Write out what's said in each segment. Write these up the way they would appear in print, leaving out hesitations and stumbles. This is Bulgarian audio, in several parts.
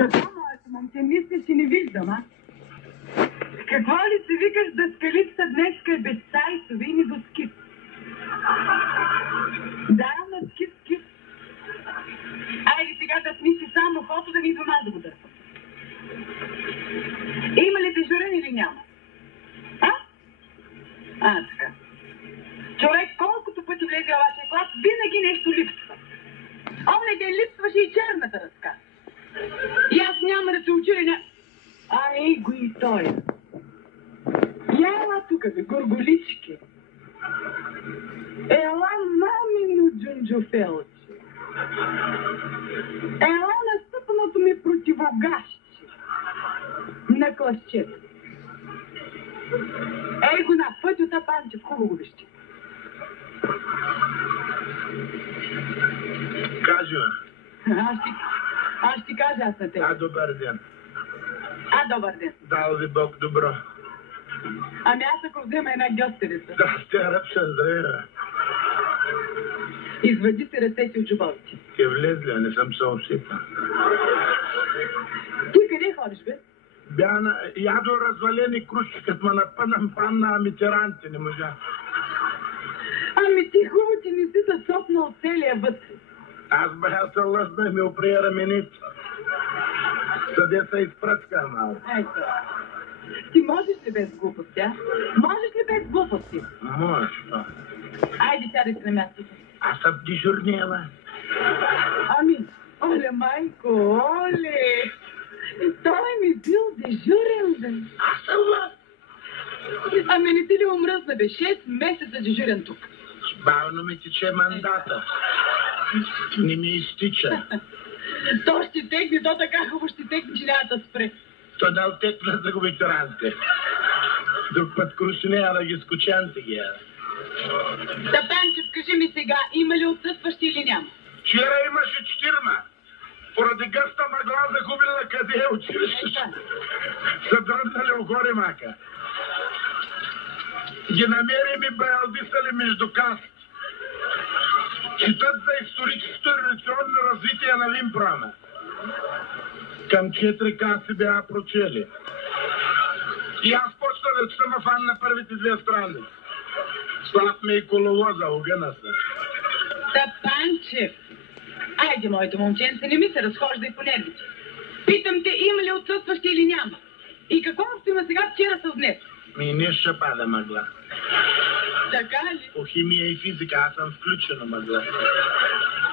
Какво, моето момче, мисля, че не виждам, а? Какво ли се викаш да скалица днеска без сайсови и до скип? Да, на скип. Айде сега да смисли само фото, да ни дома да го дърпам. Има ли дежурен или няма? Така. Човек колкото пъти влезе в вашия клас, винаги нещо липсва. Онай ден липсваше и черната ръка. И аз няма да се учили. Ей го и той. Яла тук, бе, горголички. Ела мамино джунджофелче. Ела настъпаното ми противогащче. На класчето. Ей го на път от Апанчев, хубаво вижте. Кажи. Аз ти кажа аз на тебе. Добър ден. Добър ден. Дал ви Бог добро. Ами аз ако взема една гьостерица. Да, ще ръпша здраве. Извади се ръцете от джобовите. Ке влезли, а не съм съобщител. Ти къде ходиш, бе? Бяна, ядо развалени кружки, като ме напънам панна, ами тиранти не можа. Ами ти хубаво, че не си се сопнал от целия вътре. Аз бая се лъсна и ми оприя рамените. Съде се изпръска малко. Ето. Ти можеш ли без глупости, а? Можеш ли без глупости? Можеш, Айде, сядай си на мястото. Аз съм дежурнела. Ами, оле, майко, оле! Той ми бил дежурен, бе. Аз съм вас. Ами не ти ли умръзна, бе? 6 месеца дежурен тук. Бавно ми тече мандата. Не ми изтича. То ще текне, то така хубаво ще текне, че няма да спре. То да отекна за го ветеранте. Друг път крушнея да ги скучанте ги. Панчев, кажи ми сега, има ли отсъстващи или няма? Вчера имаше 4. Поради гъста мъгла загубила къде е училището. Задръднали огоре мака. Ги намери ми байлдисали между каст. Четат за историческото и революционно развитие на Лимпрома. Към 4 каси бяха прочели. И аз почна да чета на фан на първите 2 страни. Слав ме и коловоза, огъна се. Панчев, айде, моето момченце, не ми се разхождай по нервите. Питам те, има ли отсъстващи или няма? И какво ще има сега, вчера с днес? Не ще пада мъгла. Така ли? По химия и физика аз съм включена мъгла.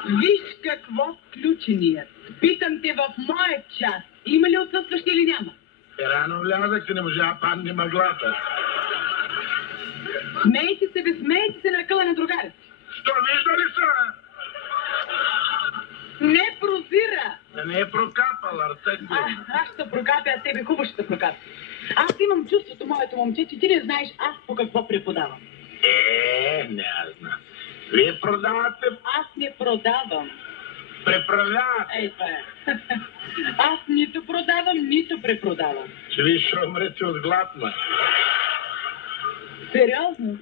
Виж какво включеният. Питам те, в моя час има ли отсъстващи или няма? Рано влязах, не може да падне мъглата. Смейте се, бе, смейте се на къла на другаря си. Що вижда ли са? Не прозира. Да не е прокапала, ръцет го. Аз ще прокапя, а тебе хубаво ще прокапя. Аз имам чувството, моето момче, че ти не знаеш аз по какво преподавам. Не аз знам. Вие продавате? Аз не продавам. Преправлявате? Ей, това е. Аз нито продавам, нито препродавам. Че ви ще умрете от гладна. Сериозно?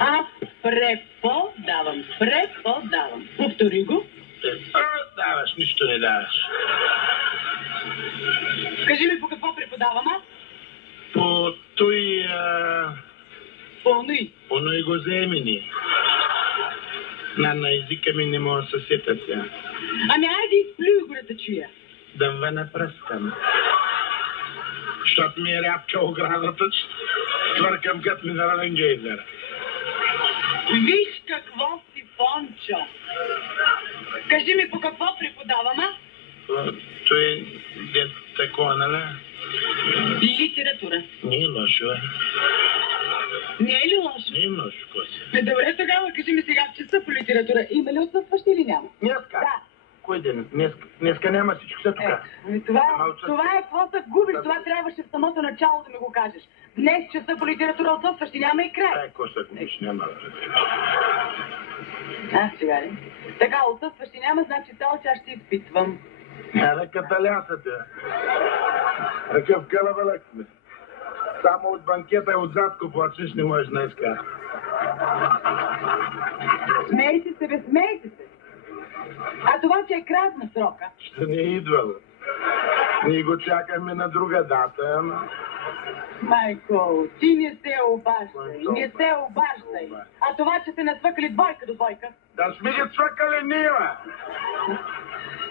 Аз преподавам. Повтори го. Даваш, нищо не даваш. Кажи ми по какво преподавам аз? По той... По Оно и го земени. На езика ми не мога да се сета сега. Ами айде изплюй го да чуя. Да ме напръскам. Защото ми е рябка оградата, че твъркам като минерален гейзер. Виж какво си, Пончо. Кажи ми по какво преподавам аз? Той е такова, нали? Литература. Не е лошо, Не е ли лошо? Не е лошо, Кося. Добре, тогава кажи ми сега в часа по литература. Има ли отсъстващи или няма? Днеска? Да. Кой ден? Днеска няма, всичко са тук. Това е какво се губиш. Това трябваше в самото начало да ми го кажеш. Днес часа по литература отсъстващи няма и край. Какво се губиш? Няма. Сега ли? Така, отсъстващи няма, значи цял час ще изпитвам. Ръката лясате. Ръка в кълъвълък сме. Само от банкета и отзад купувачиш не можеш днеска. Смейте се, бе, смейте се. А това, че е кразна срока. Ще не е идвал. Ние го чакаме на друга дата, ама... Майко, ти не се обаждай, не се обаждай. А това, че се насвъкали двойка до двойка? Да сме ги цвъкали ние!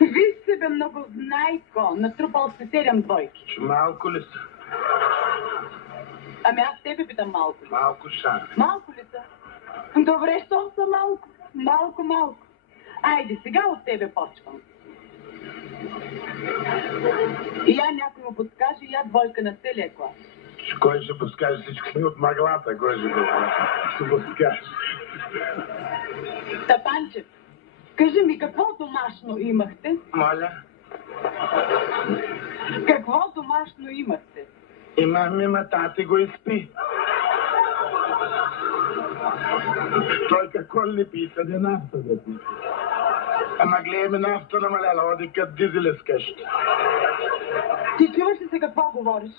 Виж себе много знайко, натрупал се 7 двойки. Че малко ли са? Ами аз тебе питам малко ли? Малко са. Малко ли са? Добре, щом са малко. Малко. Айде, сега от тебе почвам. И я някой му подскаже, и я двойка на целия клас. Кой ще подскаже всички от мъглата? Кой ще подскаже? Стапанчев, кажи ми, какво домашно имахте? Моля? Какво домашно имахте? Имаме, ма тати го изпи. Той какво ли писа, не нафта да писа. Ама гледаме нафта намаляла, оди кът дизеле с къща. Ти чуваш ли се какво говориш?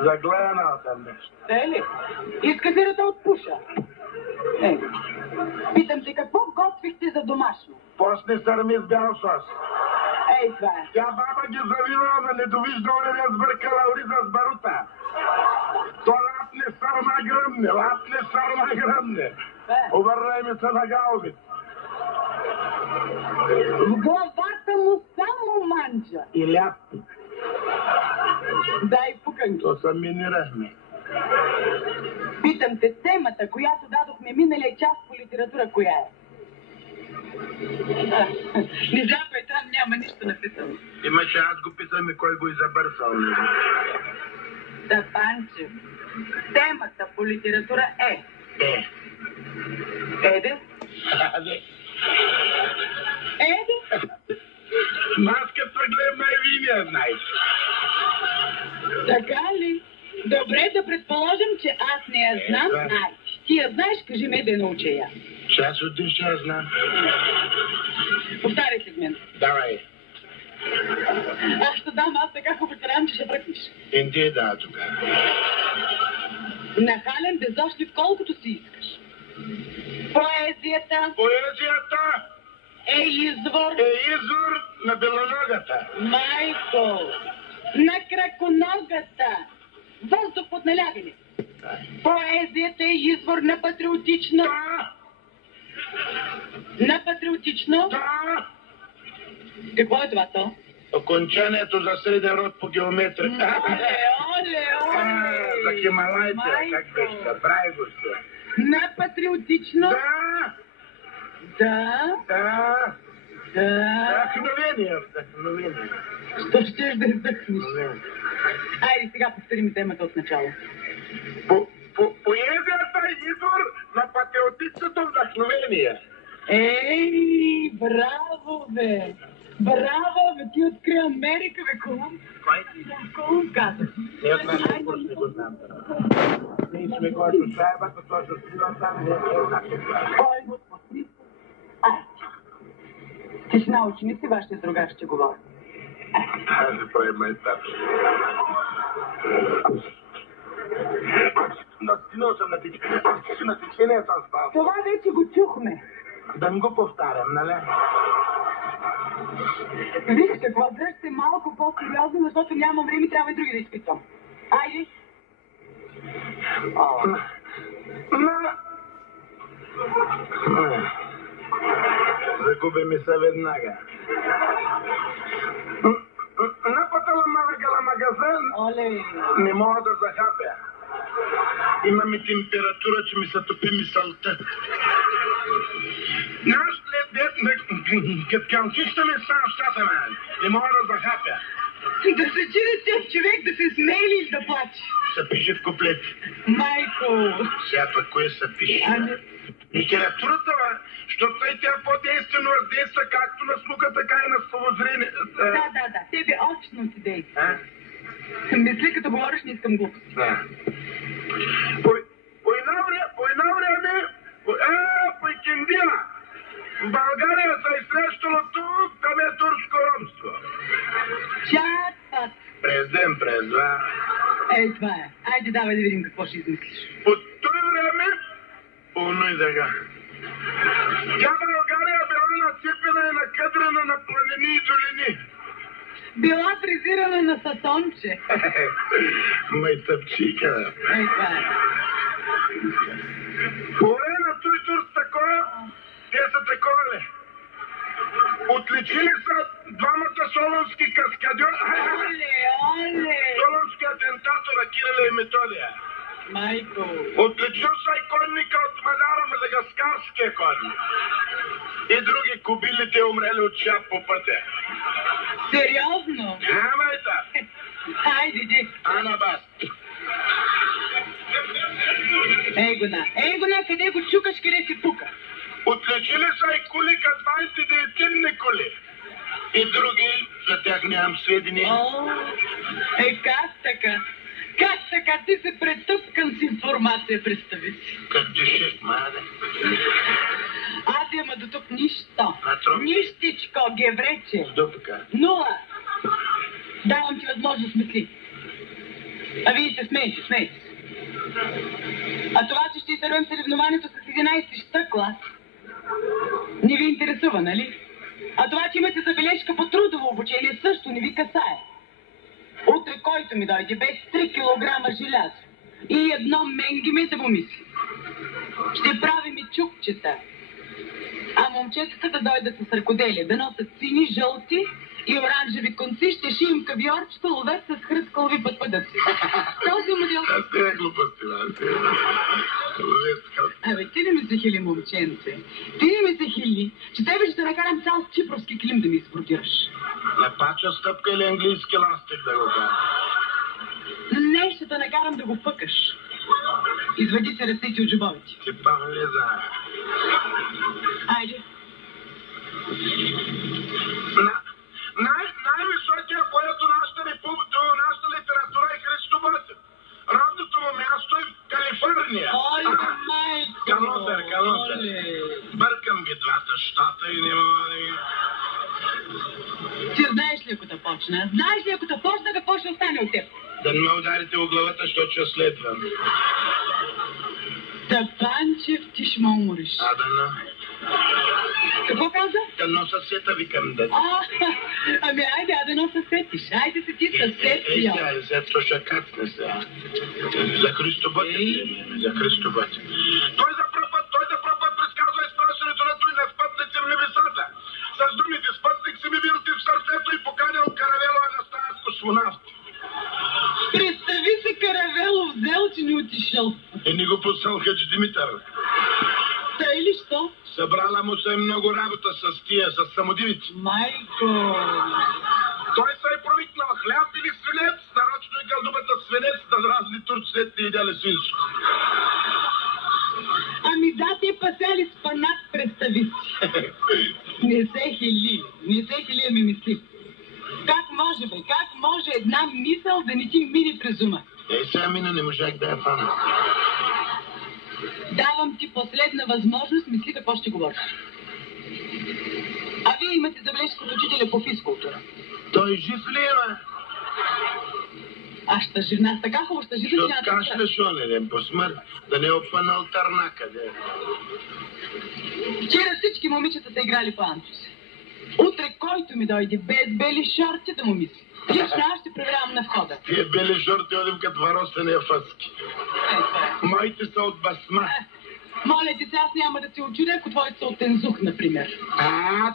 Загледана съм нещо. Ли? Искаш ли да те отпуша? Питам те, какво готвихте за домашно? Постни сърми с бял сос. Ей, това е. Тя баба ги завила да не довижда оне разбъркала ориза с барута. То лапне сърма гръмне. Обърнай ми се на галбит. В главата му само манджа. И ляпти. Дай пуканки. То съм минирахме. Питам те, темата, която дадохме миналия час по литература, коя е? Не запай, там няма нищо написано. Имаше, аз го питам и кой го изабърсал. Да, Панчев. Темата по литература е. Еде? Маската гледам най-виния, знаеш. Така ли? Добре, да предположим, че аз не я знам. Ай, ти я знаеш, кажи ме да я науча я. Час от ден ще я знам. Повтаряй след мен. Давай. Аз ще дам, аз така хубаварам, че ще бръкнеш. Инди да тогава. Нахален, безочлив, колкото си искаш. Поезията е извор на белоногата. Майко, на краконогата. Въздух под налягане. Поезията е извор на патриотично. На патриотично. Какво е това то? Окончанието за среден род по геометрия. Оле. За Хималайция, как беше? Прави го се. На патриотично. Да. Вдъхновение. Що щеш да издъхнеш? Айде сега повторим темата от начало. Поезията е извор на патриотичното вдъхновение. Ей, браво, бе! Браво, бе! Ти откри Америка, бе, Колумб! Кой? Колумб казах. Не от нашия курс не го знам. Ние сме който шайбата, той ще спира там, не е нашия. Ой, господи! Айде! Тишина, ученици, вашите другар ще говори. Айде, той ме е там. Настинал съм на течение съм спал. Това вече го чухме. Да не го повтарям, нали? Виж какво, дръж се малко по-сериозно, защото нямам време и трябва и други да изпитвам. Айде! Загуби ми се веднага. Напътала малъгала магазин. Оле! Не мога да захапя. Имаме температура, че ми се топи мисълта. Наш след като камчища ми става щата, мен. Не мога да захапя. Да се чуди с човек да се смее или да плаче. Се пише в куплет. Майко! Сега пък кое се пише? Литературата, защото тя по-действено въздейства както на слуха, така и на словозрение. Да. Тебе очно ти действа. Мисли, като говориш, не искам глупости. Да. По едно време, по Киндина, в България се е срещало тук, там е турско робство. Чакат! През два. Ей, това е. Айде, давай да видим какво ще измислиш. По това време, оно и сега. Тя България била нацепена е накъдрена на планини и долини. Била фризирана на сатонче. Майтъпчика. Ей, това е. Поне на той тур с такова, те са такова ли? Отличили са двамата солонски каскадьори. Оле! Солонски атентатора Кирила и Методия. Майко! Отличил са и конника от Мадара, мадагаскарския конник. И други кобилите умрели от шап по пътя. Сериозно? Майта! Хайде, ди! Ана бас! Ей го на, къде го чукаш, къде си пука? Отличили са и кулика 29 коли. И други, за тях нямам сведения. Как така? Как така ти се претъпкан с информация, представи си? Как дешек, маде? Аз има до тук нищо. Патрон? Нищичко, геврече. Дупка. Нула. Давам ти възможност мисли. А вие се смейте, смейте се. А това, че ще изтървем съревнованието с 11 клас, не ви интересува, нали? А това, че имате забележка по трудово обучение, също не ви касае. Утре който ми дойде без 3 килограма желязо и едно менгиме да му мисли. Ще правим и чукчета. А момчетата да дойдат с ръкоделие, да носят сини, жълти и оранжеви конци, ще шием кавиорчета, ловец с хръткалови пътпъдъци. Този модел... Аз те е глупости, Абе, ти не ми се хили, момченце. Ти не ми се хили, че тебе ще накарам цял чипровски клим да ми изпротираш. На пача стъпка или английски ластик да го кажа? Не, ще те накарам да го пъкаш. Извади се ръцете от джобовете. Ти павлеза. Айде. Най-високия поет до нашата литература е Христо Ботев. Родното му място е в Калифорния. Оле, майко! Канозер. Бъркам ги двата щата и не мога да ги... Ти знаеш ли, ако те почна? Знаеш ли, ако те почна, какво ще остане от теб? Да не ме ударите о главата, защото ще следвам. Тапанчев, ти ще ме умориш. Адана. Какво каза? Да носа сета викам да. Ами айде, да се сетиш. Айде се ти съсет. Ей, сега ще кацне сега. За Христо Ботев. За Христо Ботев. Той за пръв път предсказва изпращането на той на спътници в небесата. С думите спътник си ми бил ти в сърцето и поканял Каравелова да стават космонавти. Представи се, Каравелов взел, че не отишъл. И ни го пуснал Хач Димитър. Тъй ли що? Събрала му се много работа с тия, с самодивици. Майко! Той се е провикнал хляб или свинец, нарочно и кал думата свинец, да дразни турците и дяли свинско. Ами да, те пасяли спанат, представи си. Не се хили, ами мисли. Как може, бе? Как може една мисъл да не ти мине през ума? Сега мина не можах да я фана. Давам ти последна възможност, мисли какво ще говориш. А вие имате забележка от учителя по физкултура. Той жив ли е, А ще жена, така хубаво ще жив ли? Ще откашляш онеден по смърт, да не е опънал търнака, де. Вчера всички момичета са играли по Антус. Утре който ми дойде без бели шорти да му мисли. Лично аз ще проверявам на входа. Тие бели жорти одим като варосения фъски. Моите са от басма. Моля, деца, аз няма да се очудя, ако твоите са от тензух, например.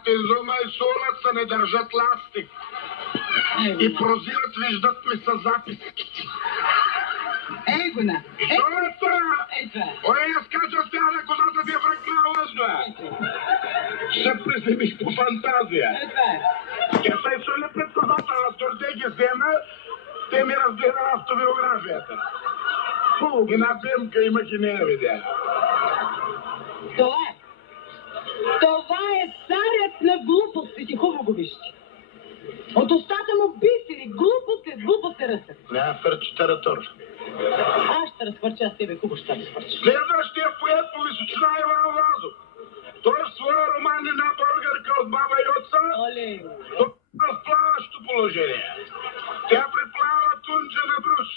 Тензума и солът са не държат ластик. И прозират, виждат ми са записките. Ей го на! Солата! Ей това! Ой, аз кача с тя на козата ти е връкна лъжда. Ще приземих по фантазия. Ей това е! Тя се соли пред козата, а дойде ги взема, те ми разгледа автобиографията. Фу, ги на демка имах и не я видя. Това е! Това е царят на глупостите, хубаво го вижте. От устата му бисери, глупост е ръсът. Не, фърчетаратор. Аз ще разхвърча с тебе, хубаво ще разхвърча. Следващия поет по височина е Иван Вазов. Той в своя роман Една българка от баба Йоца, той е в плаващо положение. Тя преплава тунджа на брус,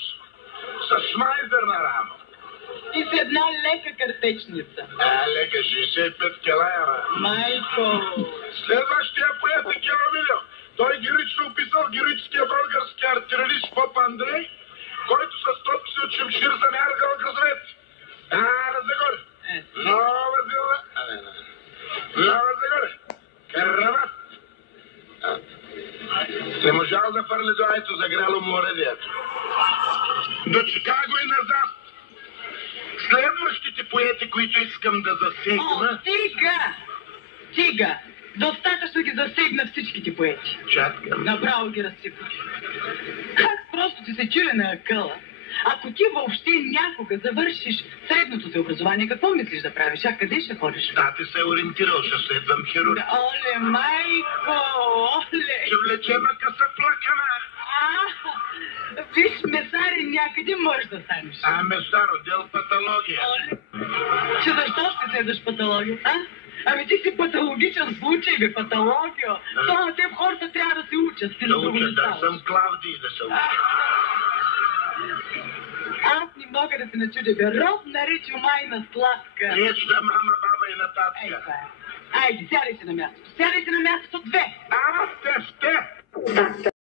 с шмайзер на рамо. И с една лека картечница. Лека, 65 килоера. Майко! Следващия поет е Киромилев. Той героично описал героическия български артилерист поп Андрей, който с топки се от шемшир замяргал грозовете. Разгоре. Нова зила. Нова загоре. Карават. Не можал да фърли до Айто, загряло му оредието. До Чикаго и назад. Следващите поети, които искам да засегна... Стига! Достатъчно ги засегна всичките поети. Чакам. Направо ги разсипах. Как просто ти се чуе на акъла? Ако ти въобще някога завършиш средното си образование, какво мислиш да правиш? А къде ще ходиш? Ти се ориентирал, ще следвам хирург. Оле, майко, оле! Ще влечема къса плакана. Виж, месари някъде можеш да станеш. Месар, отдел патология. Оле, че защо ще следваш патология, Ами ти си патологичен случай, бе, патология. То на теб хората трябва да се учат. Да учат, да съм Клавдий да се учат. Аз не мога да се начудя, бе. Роб нарича майна сладка. Речда мама, баба и на татка. Айде, сядай се на мястото. Сядай се на мястото 2. Сте!